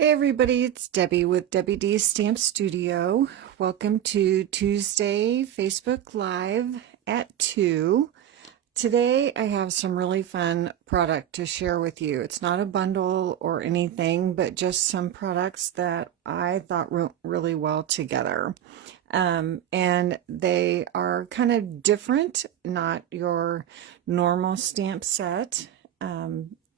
Hey everybody, it's Debbie with Debbie D's Stamp Studio. Welcome to Tuesday Facebook Live at 2. Today I have some really fun product to share with you. It's not a bundle or anything, but just some products that I thought went really well together. And they are kind of different, not your normal stamp set.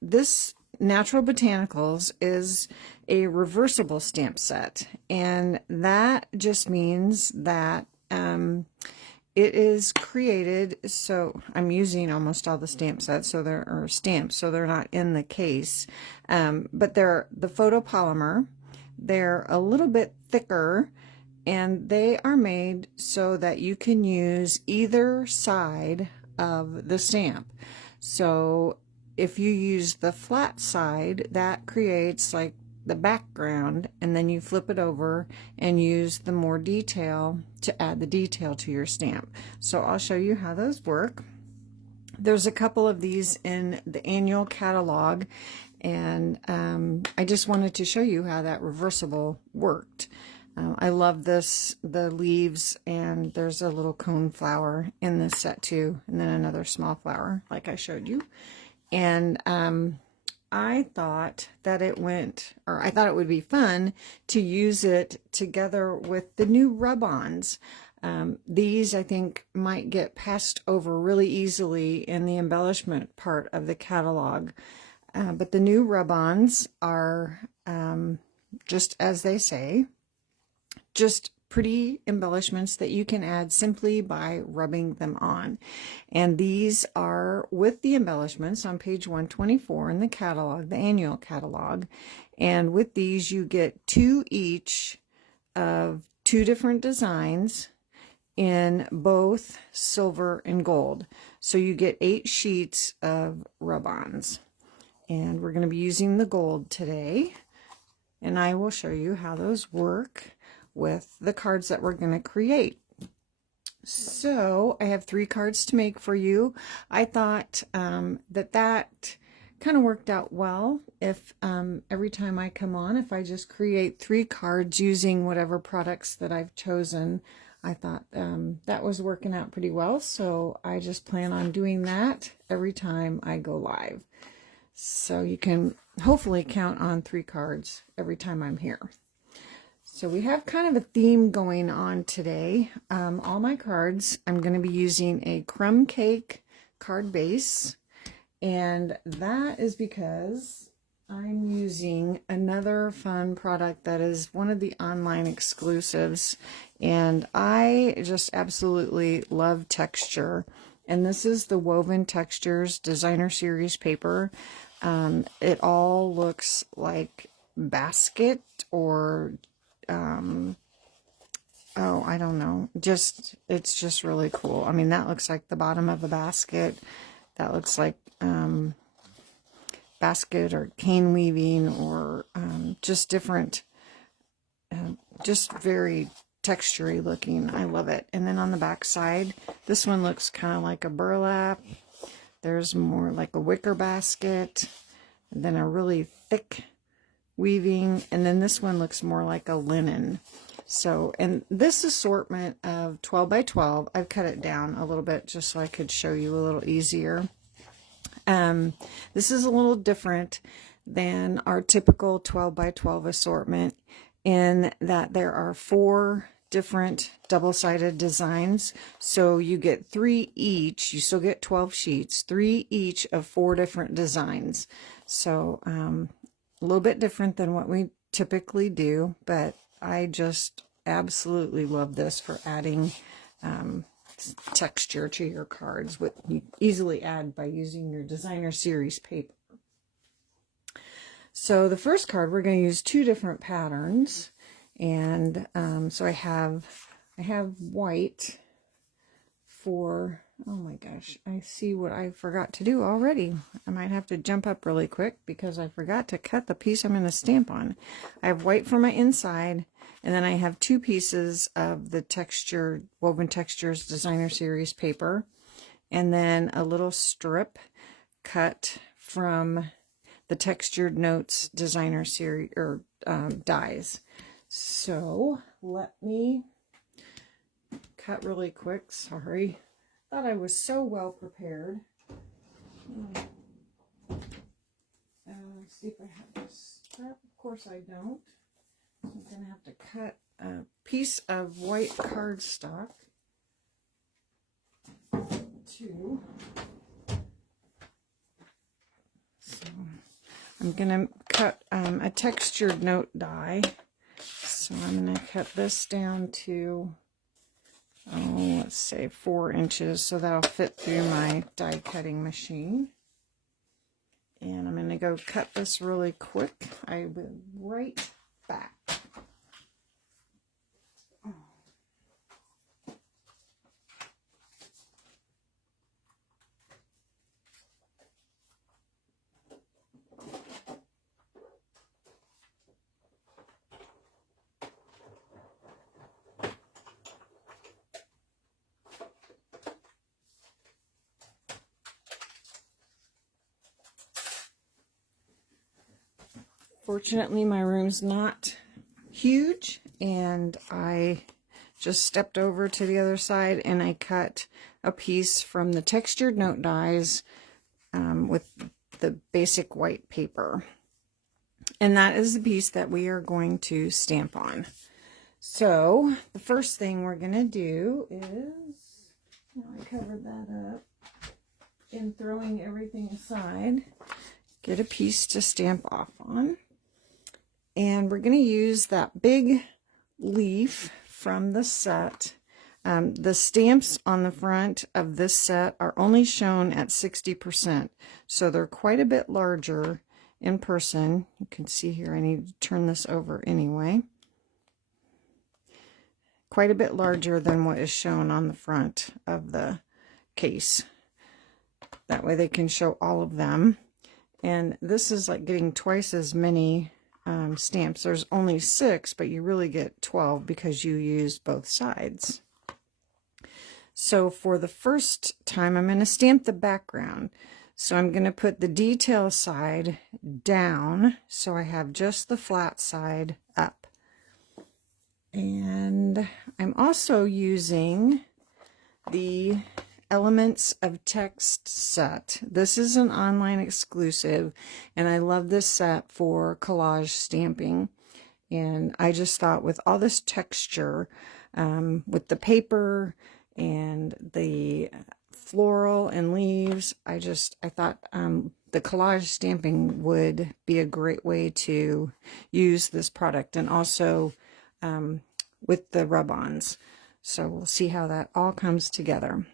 This Natural Botanicals is a reversible stamp set, and that just means that it is created, so I'm using almost all the stamp sets, so they're stamps, so they're not in the case, but they're the photopolymer. They're a little bit thicker, and they are made so that you can use either side of the stamp. So if you use the flat side, that creates like the background, and then you flip it over and use the more detail to add the detail to your stamp. So I'll show you how those work. There's a couple of these in the annual catalog, and I just wanted to show you how that reversible worked. I love this, the leaves, and there's a little cone flower in this set too, and then another small flower like I showed you. And I thought that it would be fun to use it together with the new rub-ons. These I think might get passed over really easily in the embellishment part of the catalog. But the new rub-ons are, just as they say, just pretty embellishments that you can add simply by rubbing them on. And these are with the embellishments on page 124 in the catalog, the annual catalog. And with these you get two each of two different designs in both silver and gold. So you get 8 sheets of rub-ons. And we're going to be using the gold today. And I will show you how those work with the cards that we're going to create. So I have 3 cards to make for you. I thought that kind of worked out well. If every time I come on, if I just create 3 cards using whatever products that I've chosen, I thought that was working out pretty well. So I just plan on doing that every time I go live. So you can hopefully count on 3 cards every time I'm here. So we have kind of a theme going on today. All my cards, I'm going to be using a crumb cake card base. And that is because I'm using another fun product that is one of the online exclusives. And I just absolutely love texture. And this is the Woven Textures Designer Series paper. It all looks like basket or oh, I don't know. It's just really cool. I mean, that looks like the bottom of a basket. That looks like basket or cane weaving or just different, just very textury looking. I love it. And then on the back side, this one looks kind of like a burlap. There's more like a wicker basket, and then a really thick weaving, and then this one looks more like a linen. So, and this assortment of 12 by 12, I've cut it down a little bit just so I could show you a little easier. This is a little different than our typical 12 by 12 assortment in that there are 4 different double-sided designs. So you get 3 each. You still get 12 sheets, 3 each of 4 different designs. So, a little bit different than what we typically do, but I just absolutely love this for adding texture to your cards, what you easily add by using your Designer Series paper. So the first card, we're going to use 2 different patterns, and so I have white for, oh my gosh, I see what I forgot to do already. I might have to jump up really quick because I forgot to cut the piece I'm going to stamp on. I have white for my inside, and then I have 2 pieces of the texture, Woven Textures Designer Series paper, and then a little strip cut from the Textured Notes designer series or dies. So let me cut really quick. Sorry, thought I was so well prepared. See if I have this scrap. Of course I don't. So I'm going to have to cut a piece of white cardstock too. So I'm going to cut a textured note die. So I'm going to cut this down to, let's say 4 inches. So that'll fit through my die cutting machine. And I'm going to go cut this really quick. I will be right back. Fortunately, my room's not huge, and I just stepped over to the other side and I cut a piece from the textured note dies with the basic white paper. And that is the piece that we are going to stamp on. So the first thing we're going to do is, I covered that up, and throwing everything aside, get a piece to stamp off on. And we're going to use that big leaf from the set. The stamps on the front of this set are only shown at 60%, so they're quite a bit larger in person. You can see here, I need to turn this over anyway. Quite a bit larger than what is shown on the front of the case. That way they can show all of them. And this is like getting twice as many stamps. There's only 6, but you really get 12 because you used both sides. So for the first time, I'm going to stamp the background. So I'm going to put the detail side down, so I have just the flat side up. And I'm also using the Elements of Text set. This is an online exclusive, and I love this set for collage stamping. And I just thought, with all this texture, with the paper and the floral and leaves, I thought the collage stamping would be a great way to use this product, and also with the rub-ons. So we'll see how that all comes together.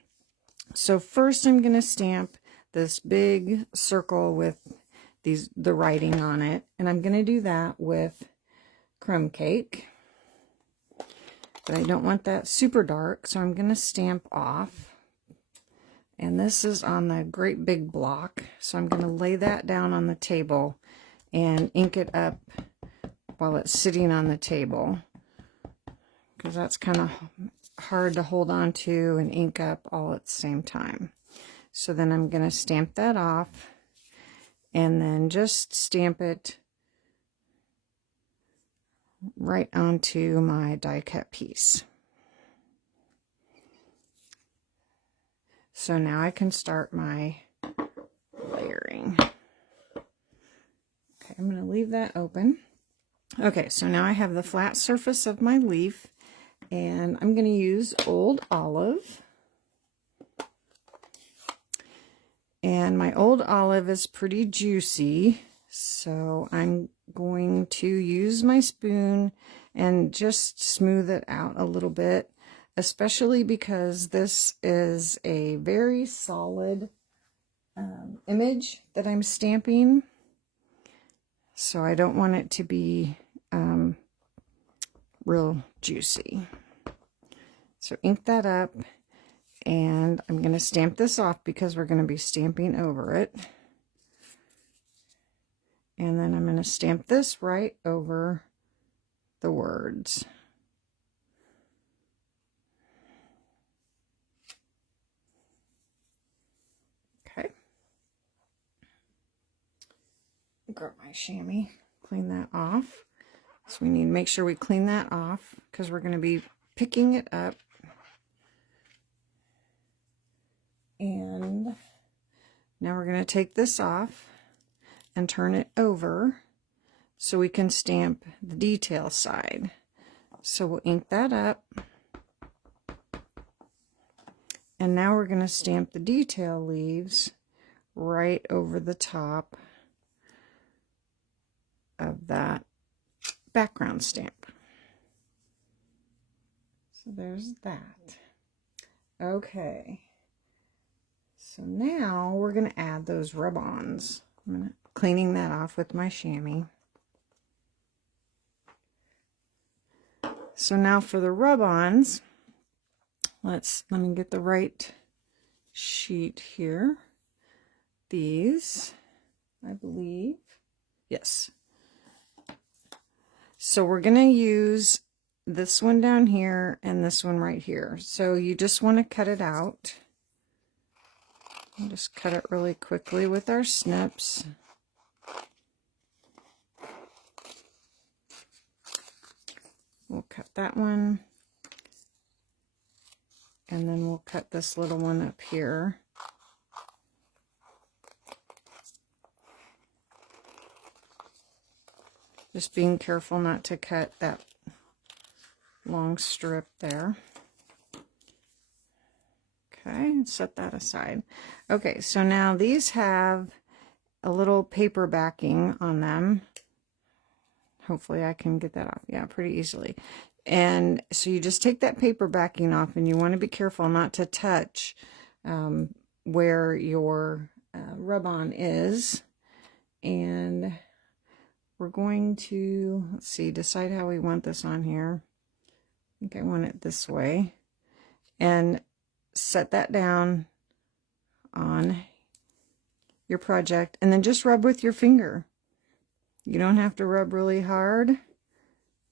So first I'm going to stamp this big circle with the writing on it, and I'm going to do that with crumb cake. But I don't want that super dark, so I'm going to stamp off. And this is on the great big block, so I'm going to lay that down on the table and ink it up while it's sitting on the table, because that's kind of hard to hold on to and ink up all at the same time. So then I'm going to stamp that off, and then just stamp it right onto my die cut piece. So now I can start my layering. Okay, I'm going to leave that open. Okay, so now I have the flat surface of my leaf, and I'm going to use Old Olive. And my Old Olive is pretty juicy, so I'm going to use my spoon and just smooth it out a little bit, especially because this is a very solid image that I'm stamping. So I don't want it to be real juicy. So ink that up, and I'm going to stamp this off because we're going to be stamping over it. And then I'm going to stamp this right over the words. Okay. grab my chamois, clean that off. So we need to make sure we clean that off because we're going to be picking it up. And now we're going to take this off and turn it over so we can stamp the detail side. So we'll ink that up. And now we're going to stamp the detail leaves right over the top of that background stamp. So there's that. Okay. So now we're going to add those rub-ons. I'm cleaning that off with my chamois. So now for the rub-ons, let me get the right sheet here. These, I believe. Yes. So we're going to use this one down here and this one right here. So you just want to cut it out. We'll just cut it really quickly with our snips. We'll cut that one. And then we'll cut this little one up here. Just being careful not to cut that long strip there. Okay, set that aside. Okay, so now these have a little paper backing on them. Hopefully I can get that off. Yeah, pretty easily. And so you just take that paper backing off, and you want to be careful not to touch where your rub-on is. And we're going to, let's see, decide how we want this on here. I think I want it this way. And set that down on your project, and then just rub with your finger. You don't have to rub really hard.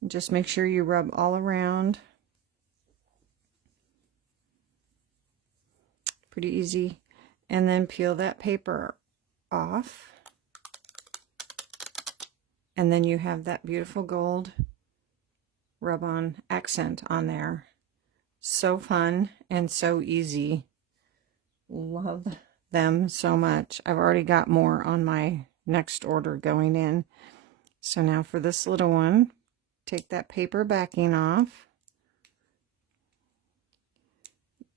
Just make sure you rub all around. Pretty easy. And then peel that paper off. And then you have that beautiful gold rub-on accent on there. So fun and so easy. Love them so much. I've already got more on my next order going in. So now for this little one, take that paper backing off.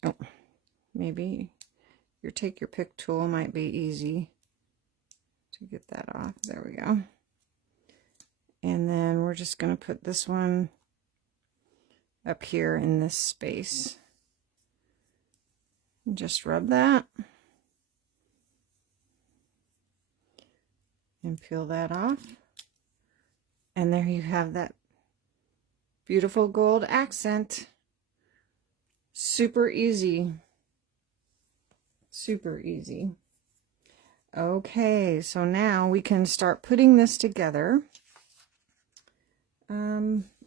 Oh, maybe take your pick tool, might be easy to get that off. There we go. And then we're just going to put this one up here in this space. Just rub that. And peel that off. And there you have that beautiful gold accent. Super easy. Super easy. Okay, so now we can start putting this together.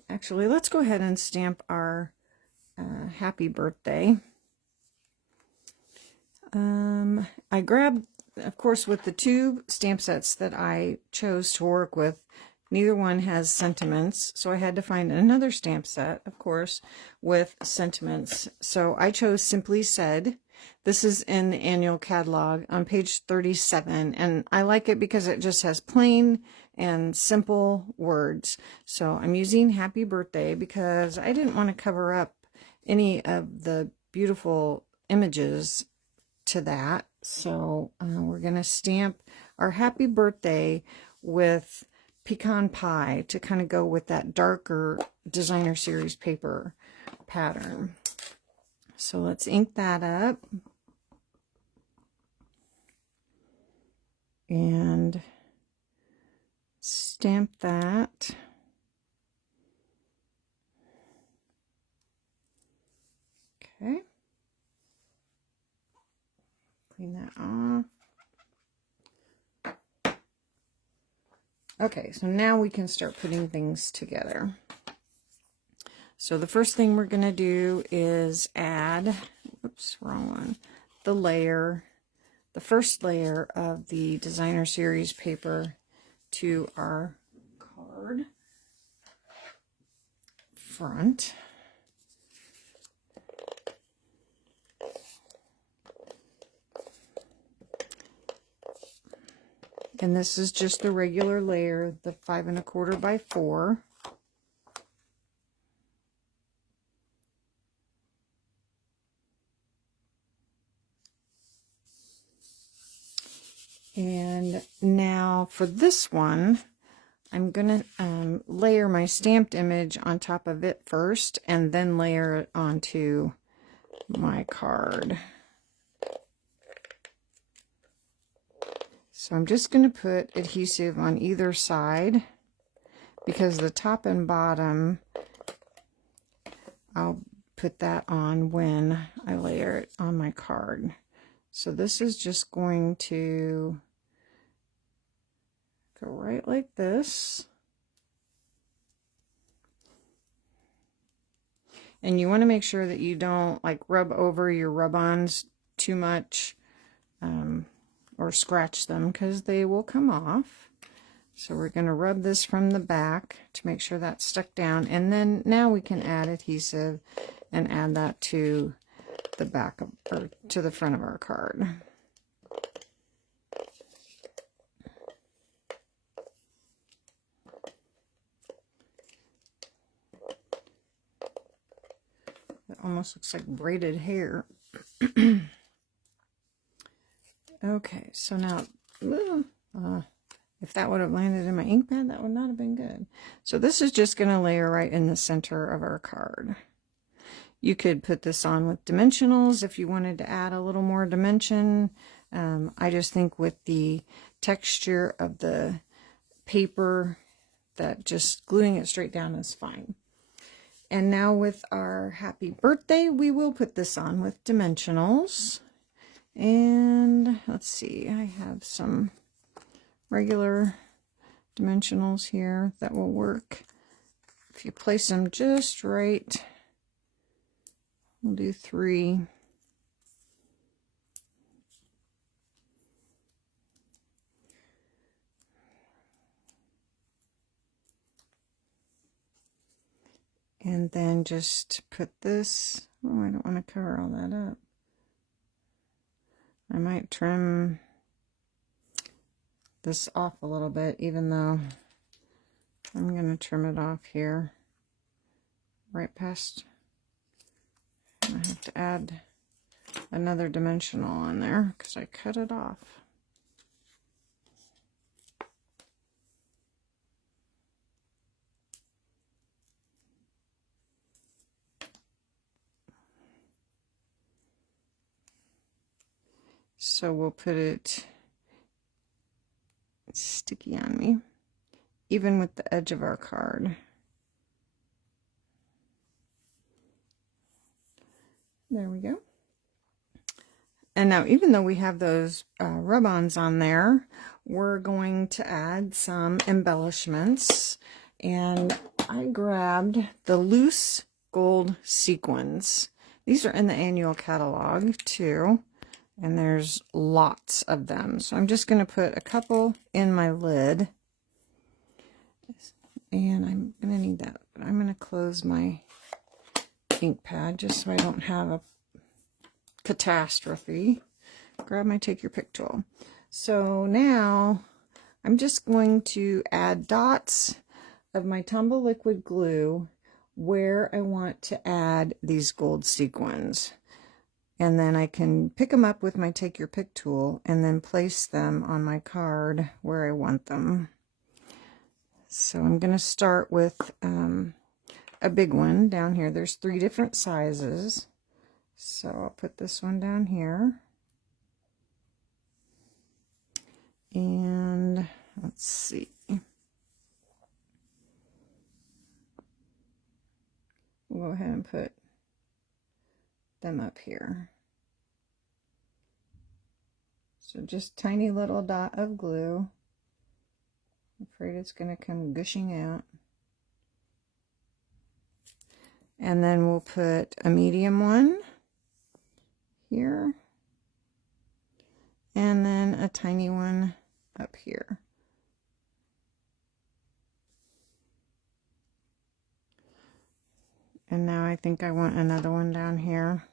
Actually, let's go ahead and stamp our happy birthday. I grabbed, of course, with the two stamp sets that I chose to work with, neither one has sentiments, so I had to find another stamp set, of course, with sentiments. So I chose Simply Said. This is in the annual catalog on page 37, and I like it because it just has plain and simple words. So I'm using Happy Birthday because I didn't want to cover up any of the beautiful images to that. So we're going to stamp our Happy Birthday with pecan pie to kind of go with that darker designer series paper pattern. So let's ink that up. And stamp that. Okay. Clean that off. Okay, so now we can start putting things together. So the first thing we're going to do is add, oops, wrong one, the first layer of the designer series paper to our card front. And this is just a regular layer, the 5 1/4 by 4. And now for this one, I'm going to layer my stamped image on top of it first, and then layer it onto my card. So I'm just going to put adhesive on either side, because the top and bottom, I'll put that on when I layer it on my card. So this is just going to go right like this. And you want to make sure that you don't like rub over your rub-ons too much or scratch them, because they will come off. So we're going to rub this from the back to make sure that's stuck down. And then now we can add adhesive and add that to the back of, or to the front of our card. It almost looks like braided hair. Okay, so now, if that would have landed in my ink pad, that would not have been good. So this is just going to layer right in the center of our card. You could put this on with dimensionals if you wanted to add a little more dimension. I just think with the texture of the paper, that just gluing it straight down is fine. And now with our happy birthday, we will put this on with dimensionals. And let's see, I have some regular dimensionals here that will work. If you place them just right, we'll do 3. And then just put this, oh, I don't want to cover all that up. I might trim this off a little bit, even though I'm going to trim it off here, right past. I have to add another dimensional on there because I cut it off. So we'll put it sticky on me, even with the edge of our card. There we go. And now, even though we have those rub-ons on there, we're going to add some embellishments. And I grabbed the loose gold sequins. These are in the annual catalog too, and there's lots of them. So I'm just going to put a couple in my lid. And I'm going to need that. But I'm going to close my ink pad just so I don't have a catastrophe. Grab my take your pick tool. So now I'm just going to add dots of my Tumble liquid glue where I want to add these gold sequins. And then I can pick them up with my take your pick tool and then place them on my card where I want them. So I'm going to start with a big one down here. There's 3 different sizes. So I'll put this one down here. And let's see. We'll go ahead and put them up here. So just tiny little dot of glue. I'm afraid it's going to come gushing out. And then we'll put a medium one here. And then a tiny one up here. And now I think I want another one down here.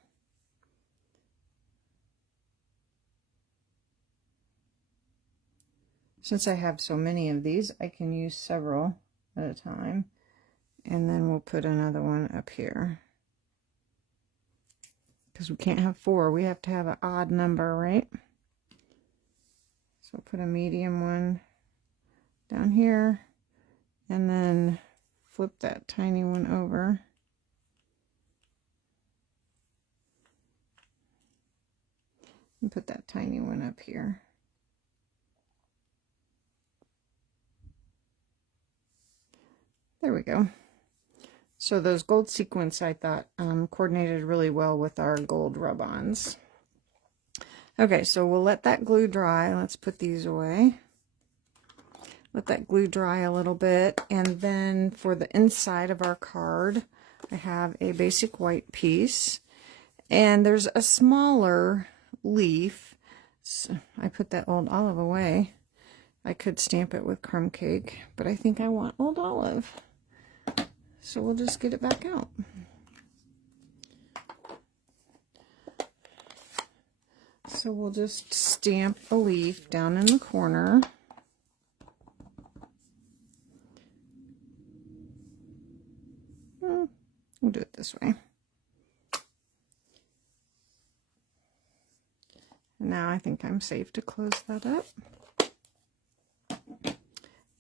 Since I have so many of these, I can use several at a time. And then we'll put another one up here. Because we can't have 4, we have to have an odd number, right? So put a medium one down here, and then flip that tiny one over. And put that tiny one up here. There we go. So those gold sequins, I thought, coordinated really well with our gold rub-ons. Okay, so we'll let that glue dry. Let's put these away. Let that glue dry a little bit. And then for the inside of our card, I have a basic white piece. And there's a smaller leaf. So I put that old olive away. I could stamp it with crumb cake, but I think I want old olive. So we'll just get it back out. So we'll just stamp a leaf down in the corner. We'll do it this way. Now I think I'm safe to close that up.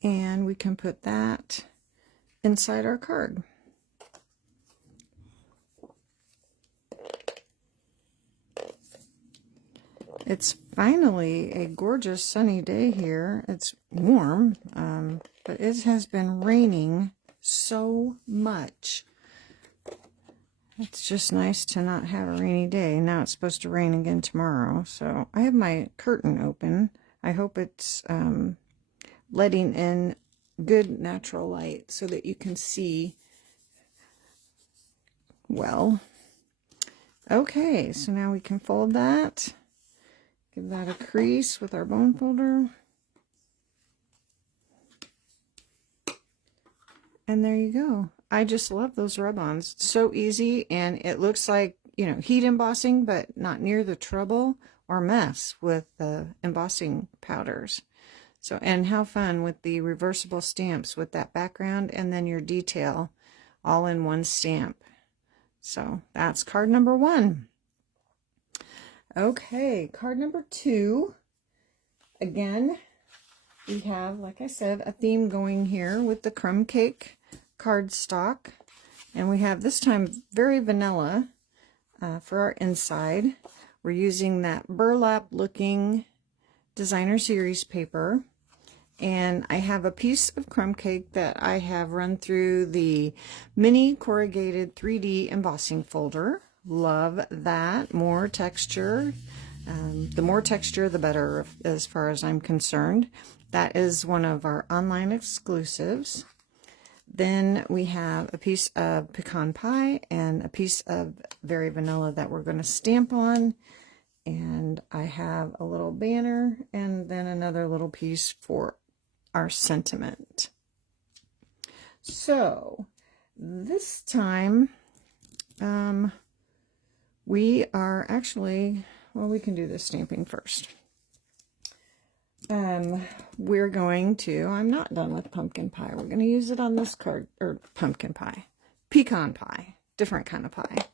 And we can put that inside our card. It's finally a gorgeous sunny day here. It's warm, but it has been raining so much. It's just nice to not have a rainy day. Now it's supposed to rain again tomorrow, so I have my curtain open. I hope it's letting in good natural light so that you can see well. Okay, so now we can fold that. Give that a crease with our bone folder. And there you go. I just love those rub-ons. So easy, and it looks like, you know, heat embossing, but not near the trouble or mess with the embossing powders. So, and how fun with the reversible stamps with that background and then your detail all in one stamp. So that's card number 1. Okay, card number 2. Again, we have, like I said, a theme going here with the crumb cake cardstock. And we have this time very vanilla for our inside. We're using that burlap looking designer series paper, and I have a piece of crumb cake that I have run through the mini corrugated 3D embossing folder. Love that. More texture. The more texture, the better, as far as I'm concerned. That is one of our online exclusives. Then we have a piece of pecan pie and a piece of very vanilla that we're going to stamp on. And I have a little banner and then another little piece for our sentiment. So this time we are actually, well, we can do the stamping first. We're going to, I'm not done with pumpkin pie. We're going to use it on this card, or pumpkin pie, pecan pie, different kind of pie.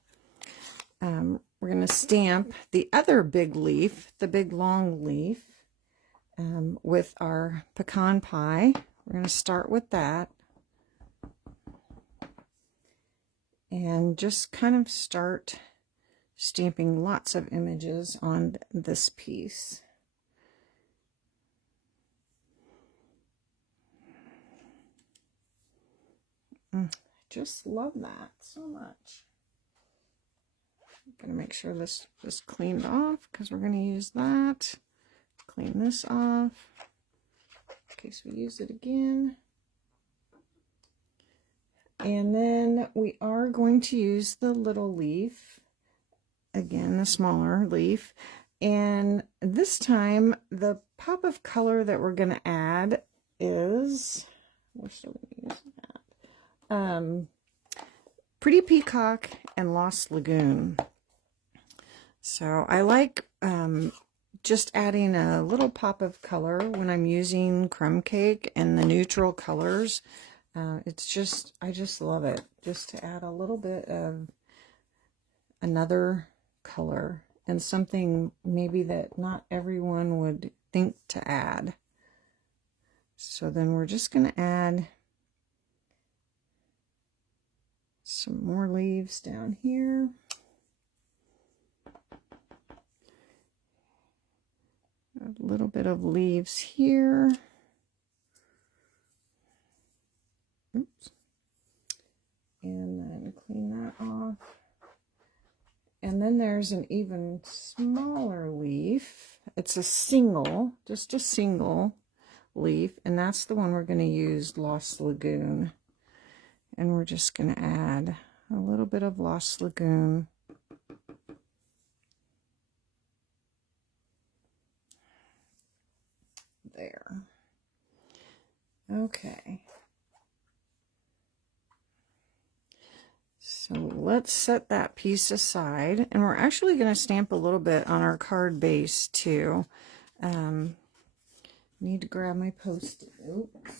We're going to stamp the other big leaf, the big long leaf, with our pecan pie. We're going to start with that. And just kind of start stamping lots of images on this piece. I just love that so much. I'm going to make sure this is cleaned off because we're going to use that. Clean this off in case we use it again. And then we are going to use the little leaf, again, the smaller leaf. And this time, the pop of color that we're going to add is, we're still going to use that. Pretty Peacock and Lost Lagoon. So I like just adding a little pop of color when I'm using crumb cake and the neutral colors. It's just, I just love it. Just to add a little bit of another color and something maybe that not everyone would think to add. So then we're just going to add some more leaves down here. A little bit of leaves here. Oops. And then clean that off. And then there's an even smaller leaf. It's a single, just a single leaf. And that's the one we're going to use, Lost Lagoon. And we're just going to add a little bit of Lost Lagoon. There. Okay. So let's set that piece aside, and we're actually going to stamp a little bit on our card base too. Need to grab my Post-it. Oops.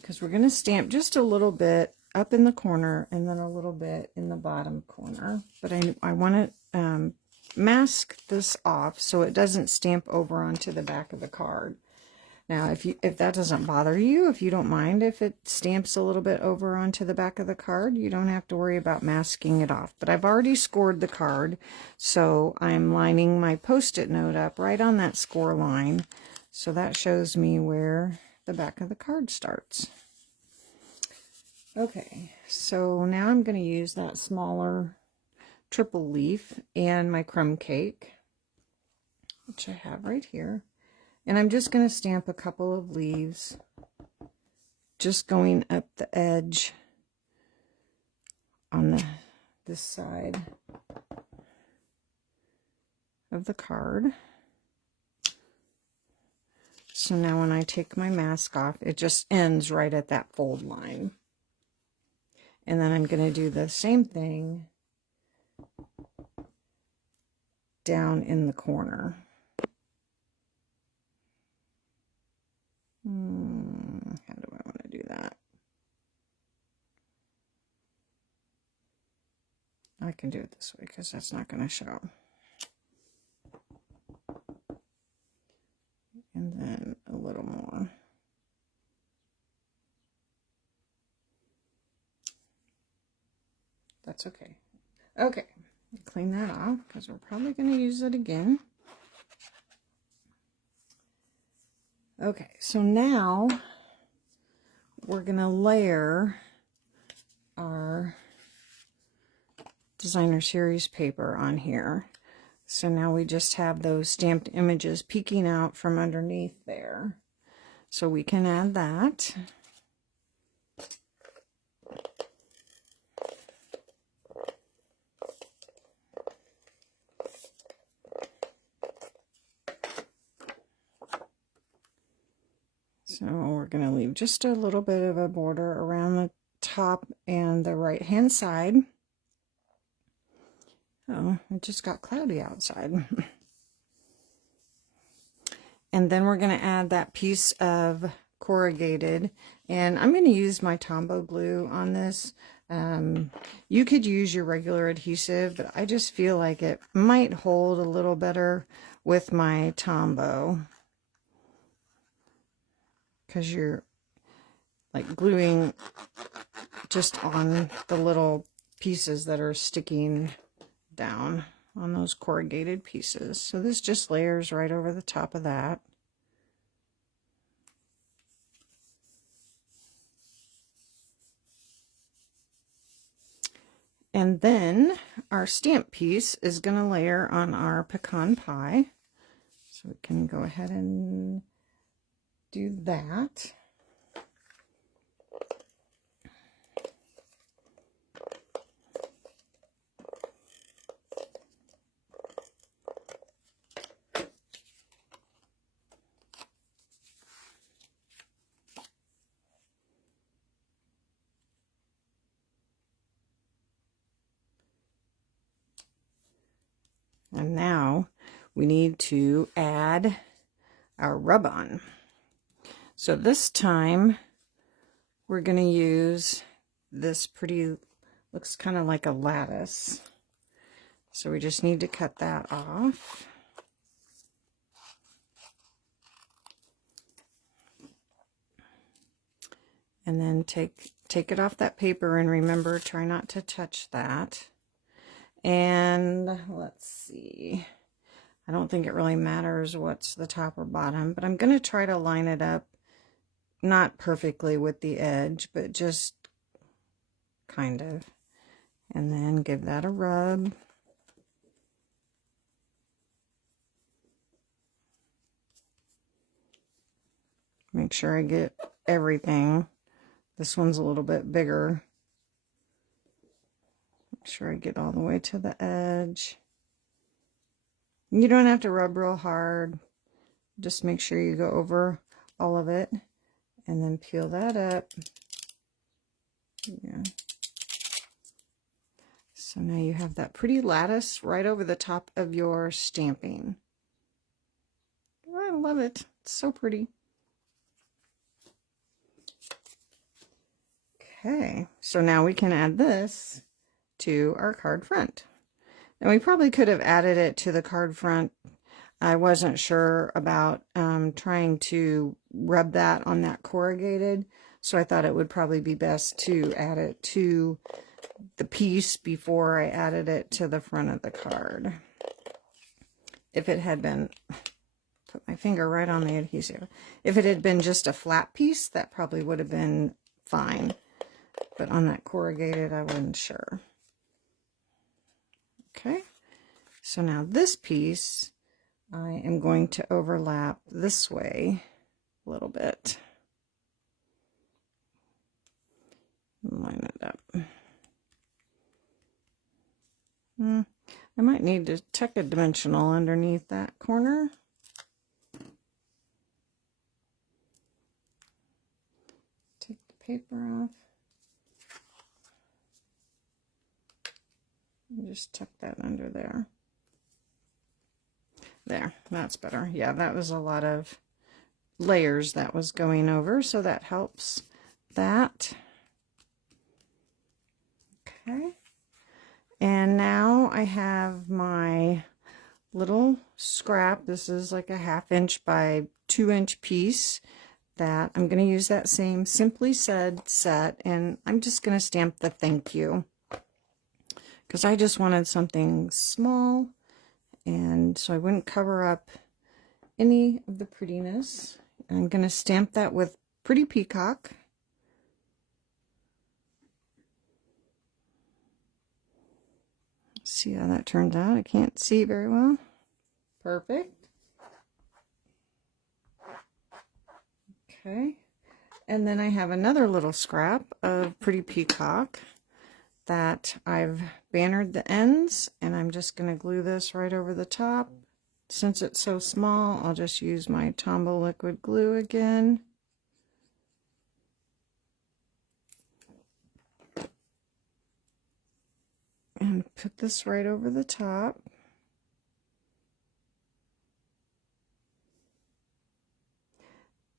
Because we're going to stamp just a little bit up in the corner and then a little bit in the bottom corner. But I want to mask this off so it doesn't stamp over onto the back of the card. Now, if that doesn't bother you, if you don't mind if it stamps a little bit over onto the back of the card, you don't have to worry about masking it off. But I've already scored the card, so I'm lining my Post-it note up right on that score line. So that shows me where the back of the card starts. Okay, so now I'm going to use that smaller triple leaf and my crumb cake, which I have right here. And I'm just going to stamp a couple of leaves, just going up the edge on this side of the card. So now when I take my mask off, it just ends right at that fold line. And then I'm going to do the same thing down in the corner. How do I want to do that? I can do it this way because that's not going to show. And then a little more. That's okay. Okay, clean that off because we're probably going to use it again. Okay, so now we're going to layer our designer series paper on here. So now we just have those stamped images peeking out from underneath there. So we can add that. So we're going to leave just a little bit of a border around the top and the right hand side. Oh, it just got cloudy outside. And then we're going to add that piece of corrugated, and I'm going to use my Tombow glue on this. You could use your regular adhesive, but I just feel like it might hold a little better with my Tombow, because you're like gluing just on the little pieces that are sticking down on those corrugated pieces. So this just layers right over the top of that. And then our stamp piece is going to layer on our pecan pie. So we can go ahead and do that. And now we need to add our rub-on. So this time we're going to use this pretty, looks kind of like a lattice. So we just need to cut that off. And then take it off that paper, and remember, try not to touch that. And let's see. I don't think it really matters what's the top or bottom, but I'm going to try to line it up, not perfectly with the edge, but just kind of. And then give that a rub. Make sure I get everything. This one's a little bit bigger. Make sure I get all the way to the edge. You don't have to rub real hard. Just make sure you go over all of it and then peel that up. Yeah. So now you have that pretty lattice right over the top of your stamping. I love it. It's so pretty. Okay, so now we can add this to our card front. And we probably could have added it to the card front. I wasn't sure about trying to rub that on that corrugated, so I thought it would probably be best to add it to the piece before I added it to the front of the card. If it had been, put my finger right on the adhesive. If it had been just a flat piece, that probably would have been fine. But on that corrugated, I wasn't sure. Okay, so now this piece, I am going to overlap this way a little bit. Line it up. I might need to tuck a dimensional underneath that corner. Take the paper off. Just tuck that under there. There, that's better. Yeah, that was a lot of layers that was going over, so that helps that. Okay. And now I have my little scrap. This is like a 1/2 inch by 2 inch piece that I'm going to use that same Simply Said set, and I'm just going to stamp the thank you, because I just wanted something small, and so I wouldn't cover up any of the prettiness. I'm going to stamp that with Pretty Peacock. See how that turns out. I can't see very well. Perfect. Okay. And then I have another little scrap of Pretty Peacock that I've bannered the ends, and I'm just going to glue this right over the top. Since it's so small, I'll just use my Tombow liquid glue again. And put this right over the top.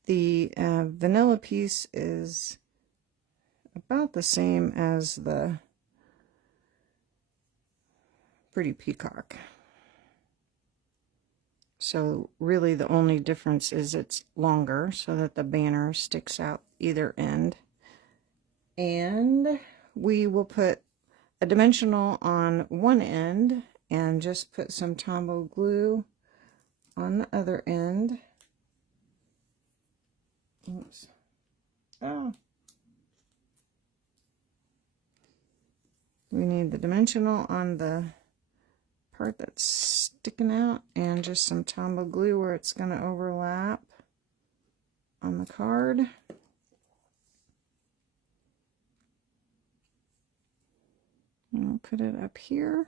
The vanilla piece is about the same as the Pretty Peacock. So really the only difference is it's longer so that the banner sticks out either end. And we will put a dimensional on one end and just put some Tombow glue on the other end. Oops. Oh. We need the dimensional on the part that's sticking out, and just some Tombow glue where it's going to overlap on the card. And I'll put it up here.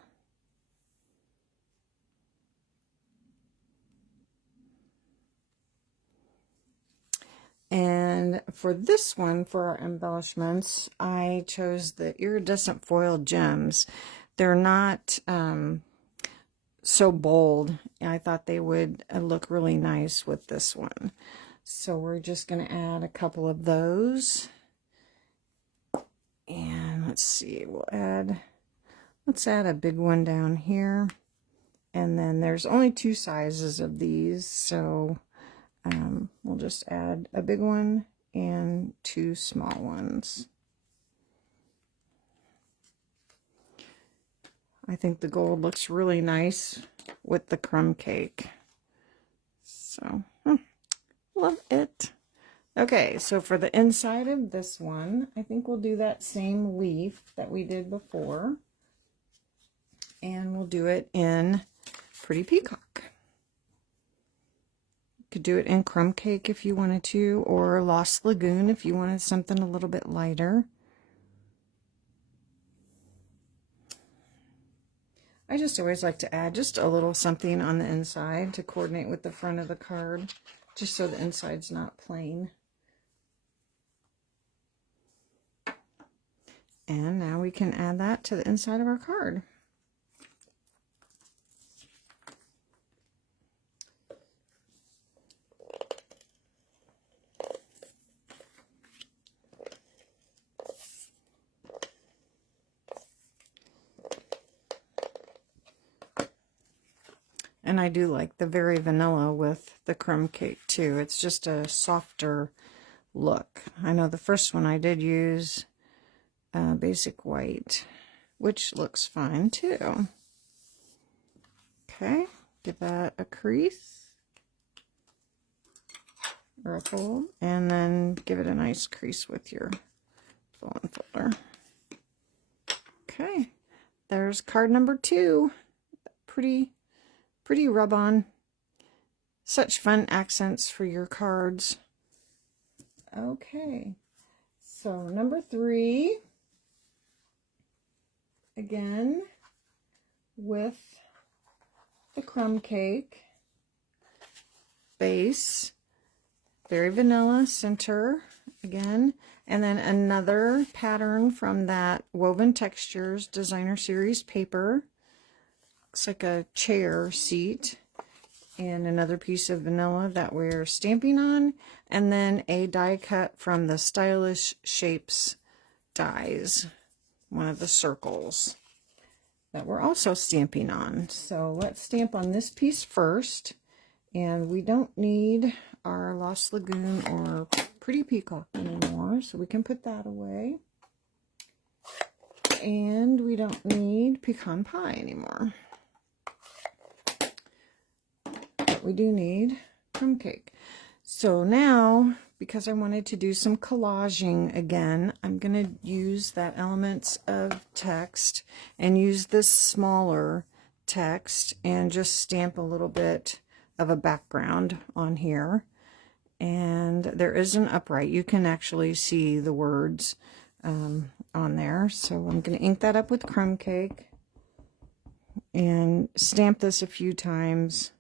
And for this one, for our embellishments, I chose the iridescent foil gems. They're not so bold. I thought they would look really nice with this one. So we're just going to add a couple of those. And let's see, let's add a big one down here. And then there's only 2 sizes of these, so we'll just add a big one and 2 small ones. I think the gold looks really nice with the crumb cake. So, love it. Okay, so for the inside of this one, I think we'll do that same leaf that we did before. And we'll do it in Pretty Peacock. You could do it in crumb cake if you wanted to, or Lost Lagoon if you wanted something a little bit lighter. I just always like to add just a little something on the inside to coordinate with the front of the card, just so the inside's not plain. And now we can add that to the inside of our card. And I do like the very vanilla with the crumb cake too. It's just a softer look. I know the first one I did use basic white, which looks fine too. Okay, give that a crease or a fold, and then give it a nice crease with your bone folder. Okay, there's card number 2. Pretty rub-on. Such fun accents for your cards. Okay, so number 3, again with the crumb cake base, very vanilla center again, and then another pattern from that Woven Textures Designer Series paper. Looks like a chair seat, and another piece of vanilla that we're stamping on, and then a die cut from the Stylish Shapes dies, one of the circles that we're also stamping on. So let's stamp on this piece first, and we don't need our Lost Lagoon or Pretty Peacock anymore, so we can put that away. And we don't need Pecan Pie anymore. We do need crumb cake. So now, because I wanted to do some collaging again, I'm going to use that Elements of Text and use this smaller text and just stamp a little bit of a background on here. And there is an upright. You can actually see the words on there. So I'm going to ink that up with crumb cake and stamp this a few times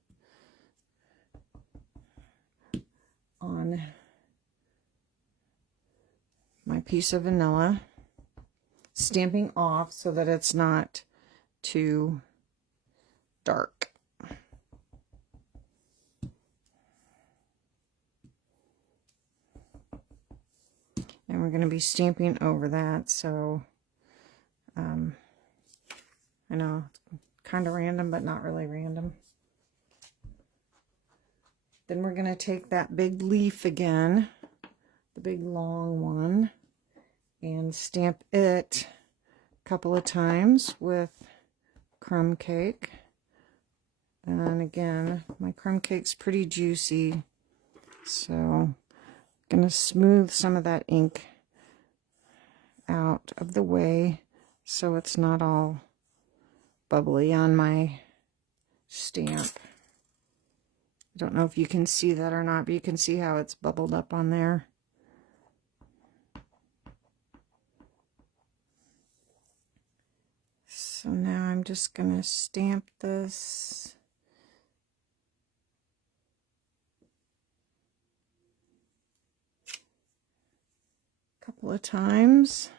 on my piece of vanilla, stamping off so that it's not too dark. And we're going to be stamping over that, so I know it's kind of random, but not really random. Then we're going to take that big leaf again, the big long one, and stamp it a couple of times with crumb cake. And again, my crumb cake's pretty juicy, so I'm going to smooth some of that ink out of the way so it's not all bubbly on my stamp. I don't know if you can see that or not, but you can see how it's bubbled up on there. So now I'm just going to stamp this. A couple of times.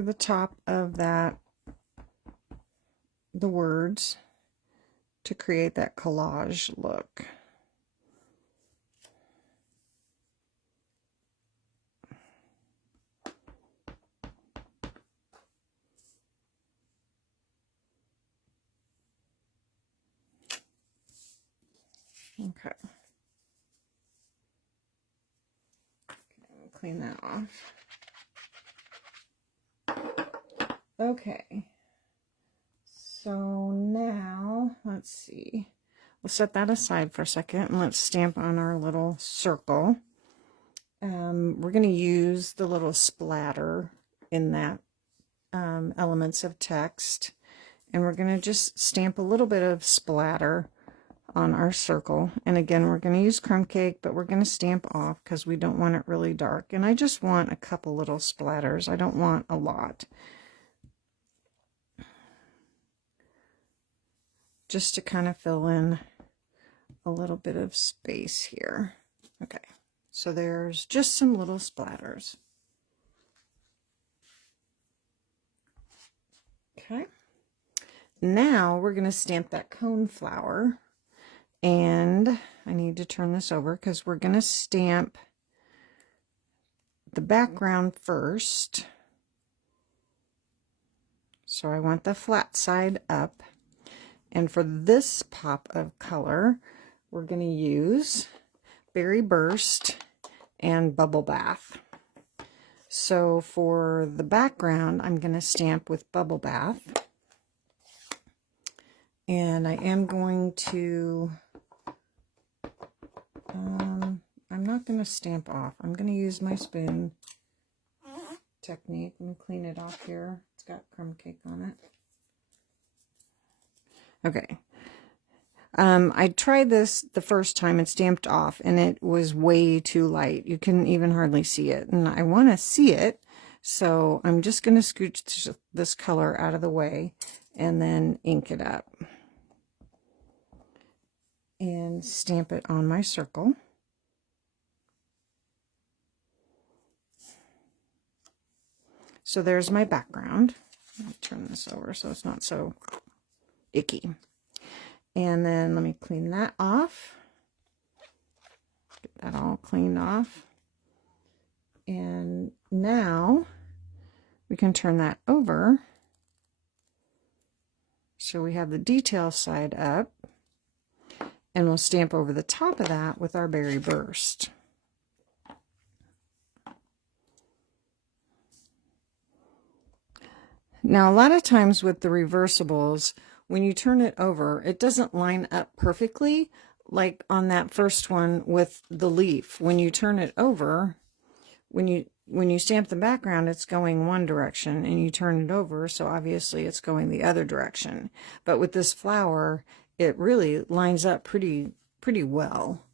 over the top of that, the words, to create that collage look. Okay. Clean that off. Okay. So now, let's see. We'll set that aside for a second and let's stamp on our little circle. We're going to use the little splatter in that elements of text. And we're going to just stamp a little bit of splatter on our circle. And again, we're going to use crumb cake, but we're going to stamp off because we don't want it really dark. And I just want a couple little splatters. I don't want a lot. Just to kind of fill in a little bit of space here. Okay, so there's just some little splatters. Okay, now we're going to stamp that cone flower, and I need to turn this over because we're going to stamp the background first. So I want the flat side up. And for this pop of color, we're going to use Berry Burst and Bubble Bath. So for the background, I'm going to stamp with Bubble Bath. And I am going to, I'm not going to stamp off. I'm going to use my spoon technique. Let me clean it off here. It's got crumb cake on it. Okay. I tried this the first time and stamped off, and it was way too light. You couldn't even hardly see it, and I want to see it, so I'm just going to scooch this color out of the way and then ink it up and stamp it on my circle. So there's my background. Let me turn this over so it's not so icky. And then let me clean that off. Get that all cleaned off. And now we can turn that over. So we have the detail side up. And we'll stamp over the top of that with our Berry Burst. Now, a lot of times with the reversibles, when you turn it over, it doesn't line up perfectly, like on that first one with the leaf. When you turn it over, when you stamp the background, it's going one direction, and you turn it over, so obviously it's going the other direction. But with this flower, it really lines up pretty well.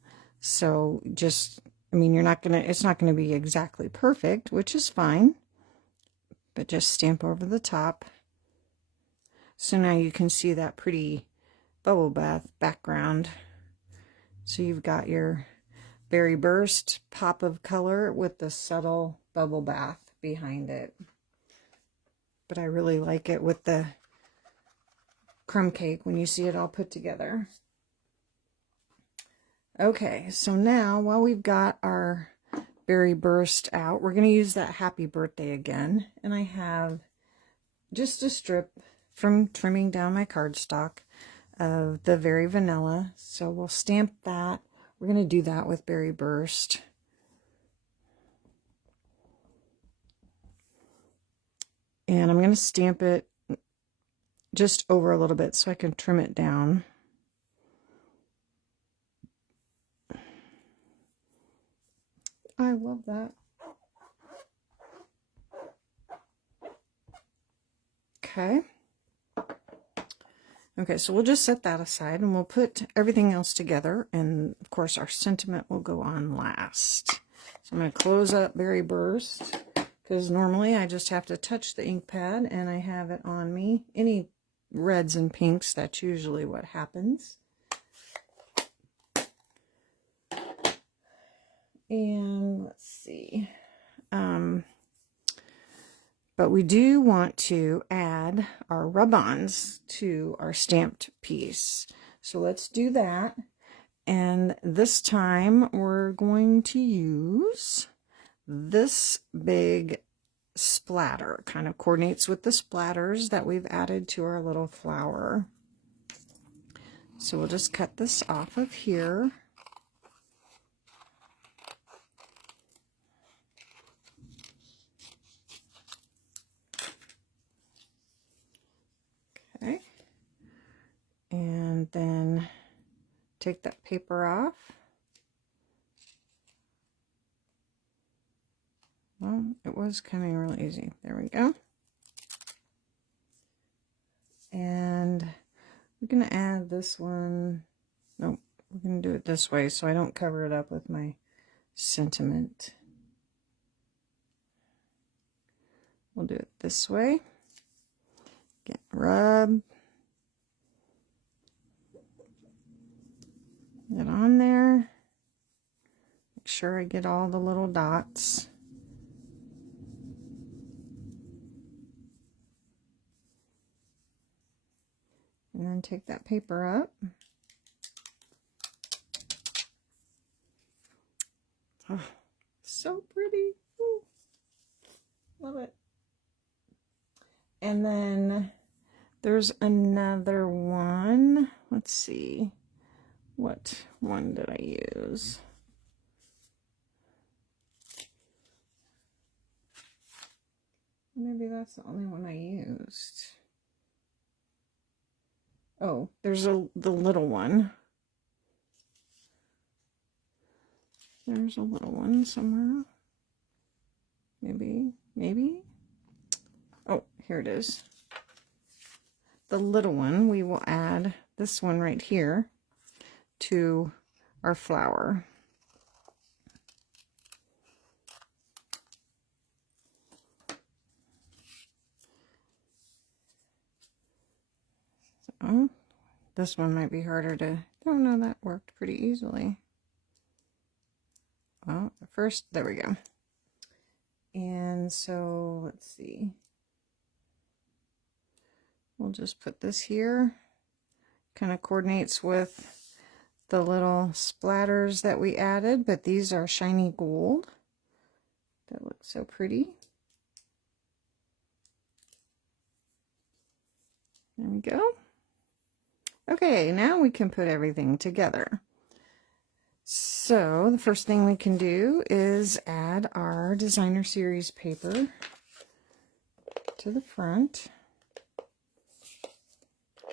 So just, I mean, it's not gonna be exactly perfect, which is fine, but just stamp over the top. So now you can see that pretty bubble bath background. So you've got your Berry Burst pop of color with the subtle bubble bath behind it. But I really like it with the crumb cake when you see it all put together. Okay, so now while we've got our Berry Burst out, we're going to use that Happy Birthday again. And I have just a strip from trimming down my cardstock of the Very Vanilla. So we'll stamp that. We're going to do that with Berry Burst. And I'm going to stamp it just over a little bit so I can trim it down. I love that. Okay. Okay, so we'll just set that aside and we'll put everything else together, and of course our sentiment will go on last. So I'm going to close up Berry Burst because normally I just have to touch the ink pad and I have it on me. Any reds and pinks, that's usually what happens. And let's see. But we do want to add our rub-ons to our stamped piece. So let's do that. And this time we're going to use this big splatter. Kind of coordinates with the splatters that we've added to our little flower. So we'll just cut this off of here. Okay. And then take that paper off. Well, it was coming really easy. There we go. And we're going to add this one. Nope, we're going to do it this way so I don't cover it up with my sentiment. We'll do it this way. Get rub it on there. Make sure I get all the little dots. And then take that paper up. Oh, so pretty. Ooh. Love it. And then there's another one. Let's see. What one did I use? Maybe that's the only one I used. Oh, there's the little one. There's a little one somewhere. Maybe. Oh, here it is. The little one, we will add this one right here to our flower. So, this one might be harder to, oh no, that worked pretty easily. Well, first, there we go. And so, let's see. We'll just put this here. Kind of coordinates with the little splatters that we added, but these are shiny gold. That looks so pretty. There we go. Okay, now we can put everything together. So the first thing we can do is add our designer series paper to the front.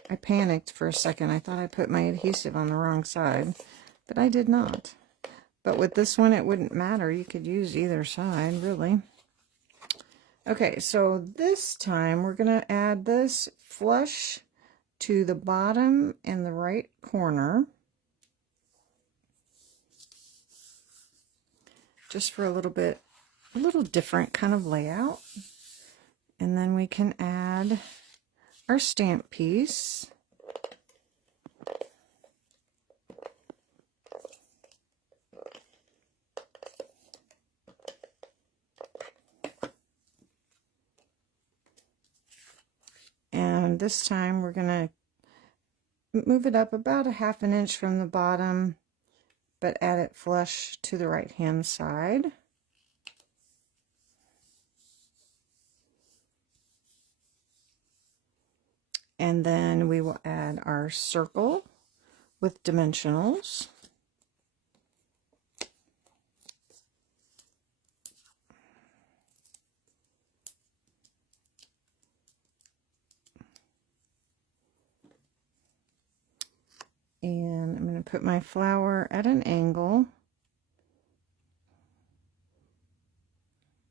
I panicked for a second. I thought I put my adhesive on the wrong side, but I did not. But with this one, it wouldn't matter. You could use either side, really. Okay, so this time we're going to add this flush to the bottom in the right corner. Just for a little different kind of layout. And then we can add our stamp piece. And this time we're going to move it up about 1/2 inch from the bottom, but add it flush to the right hand side. And then we will add our circle with dimensionals. And I'm going to put my flower at an angle.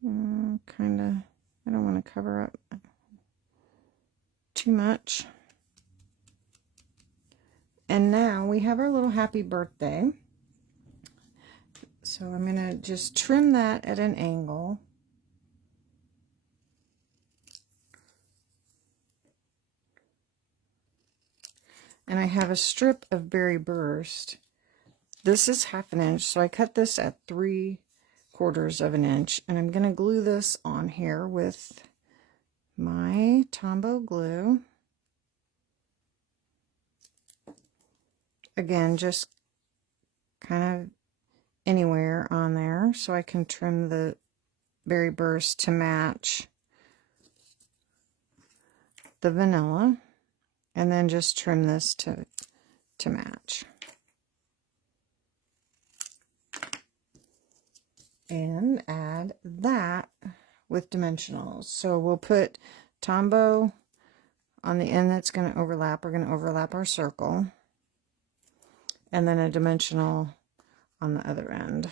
Kind of, I don't want to cover up too much. And now we have our little happy birthday. So I'm going to just trim that at an angle. And I have a strip of berry burst. This is 1/2 inch, so I cut this at 3/4 of an inch, and I'm going to glue this on here with my Tombow glue. Again, just kind of anywhere on there so I can trim the berry burst to match the vanilla, and then just trim this to match. And add that with dimensionals. So we'll put Tombow on the end that's going to overlap. We're going to overlap our circle, and then a dimensional on the other end.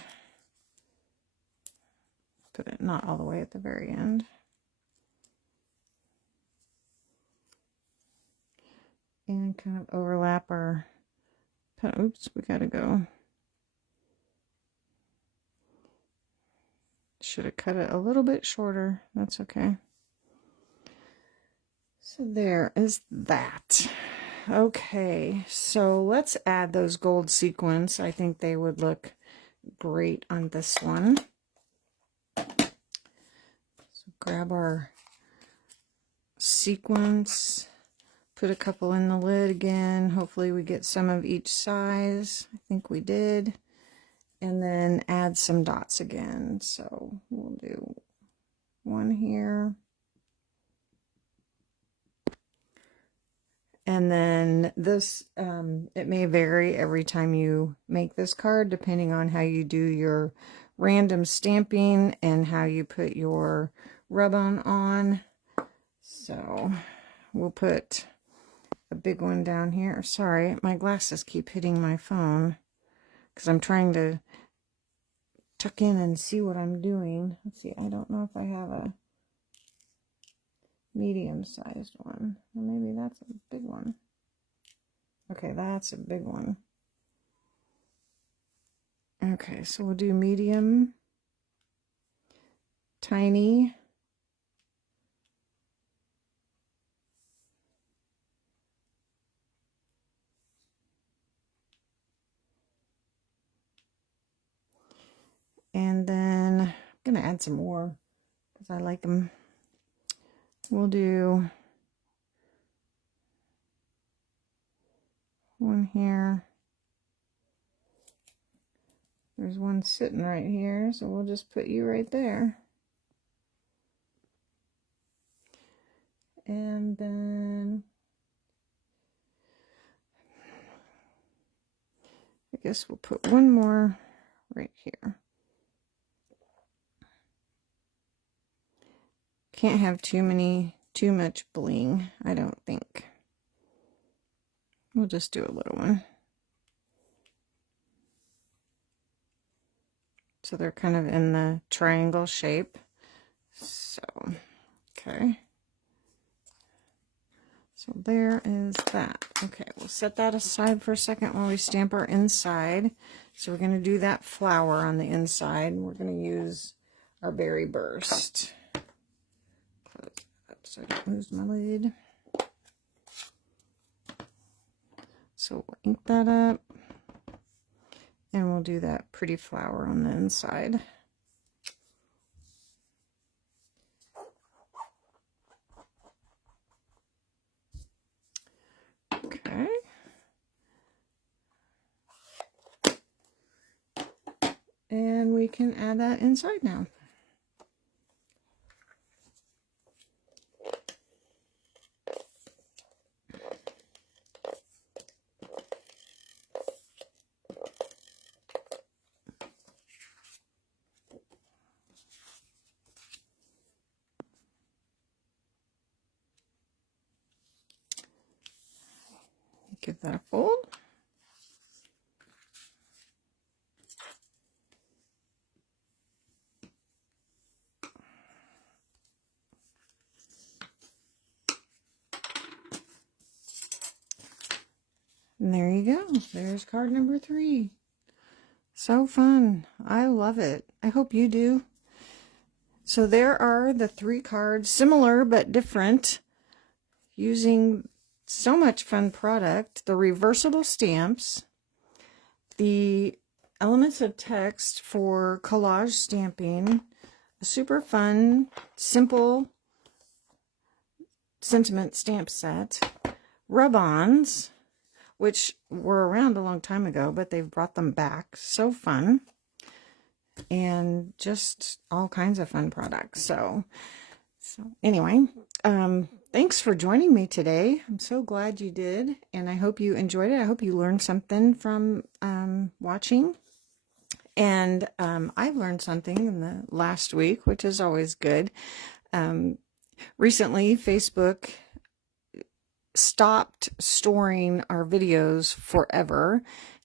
Put it not all the way at the very end. And kind of overlap our, oops, we gotta go. Should have cut it a little bit shorter. That's okay. So there is that. Okay, so let's add those gold sequins. I think they would look great on this one. So grab our sequins, put a couple in the lid again. Hopefully we get some of each size. I think we did. And then add some dots again. So we'll do one here. And then this, it may vary every time you make this card, depending on how you do your random stamping and how you put your rub-on on. So we'll put a big one down here. Sorry, my glasses keep hitting my phone because I'm trying to tuck in and see what I'm doing. Let's see, I don't know if I have a medium-sized one. Or maybe that's a big one. Okay, that's a big one. Okay, so we'll do medium, tiny, and then I'm going to add some more because I like them. We'll do one here. There's one sitting right here, so we'll just put you right there. And then I guess we'll put one more right here. Can't have too much bling, I don't think. We'll just do a little one. So they're kind of in the triangle shape. So, okay. So there is that. Okay, we'll set that aside for a second while we stamp our inside. So we're going to do that flower on the inside. We're going to use our berry burst. Close it up so I don't lose my lid. So we'll ink that up. And we'll do that pretty flower on the inside. Okay. And we can add that inside now. Give that a fold. And there you go. There's card number 3. So fun. I love it. I hope you do. So there are the 3 cards, similar but different, using so much fun product. The reversible stamps, the elements of text for collage stamping, a super fun, simple sentiment stamp set, Rub-Ons, which were around a long time ago, but they've brought them back. So fun. And just all kinds of fun products. So anyway, thanks for joining me today. I'm so glad you did, and I hope you enjoyed it. I hope you learned something from watching. And I've learned something in the last week, which is always good. Recently, Facebook stopped storing our videos forever,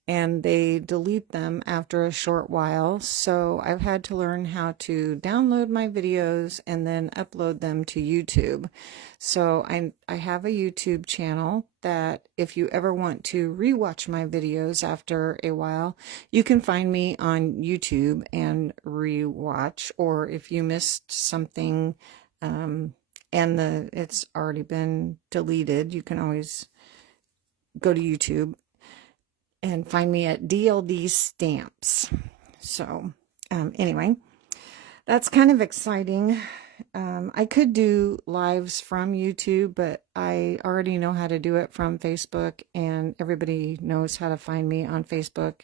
and they delete them after a short while. So I've had to learn how to download my videos and then upload them to YouTube. So I have a YouTube channel that if you ever want to rewatch my videos after a while, you can find me on YouTube and rewatch. Or if you missed something and it's already been deleted, you can always go to YouTube and find me at DLD Stamps. So anyway, that's kind of exciting. I could do lives from YouTube, but I already know how to do it from Facebook, and everybody knows how to find me on Facebook.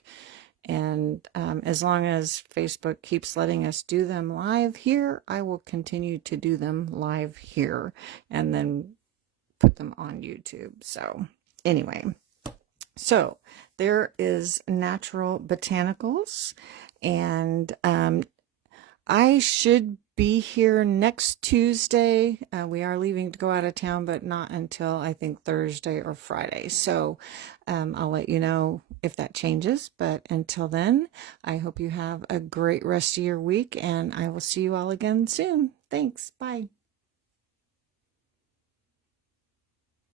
And as long as Facebook keeps letting us do them live here, I will continue to do them live here and then put them on YouTube. So anyway, so there is Natural Botanicals, and I should be here next Tuesday. We are leaving to go out of town, but not until I think Thursday or Friday. So I'll let you know if that changes. But until then, I hope you have a great rest of your week, and I will see you all again soon. Thanks. Bye.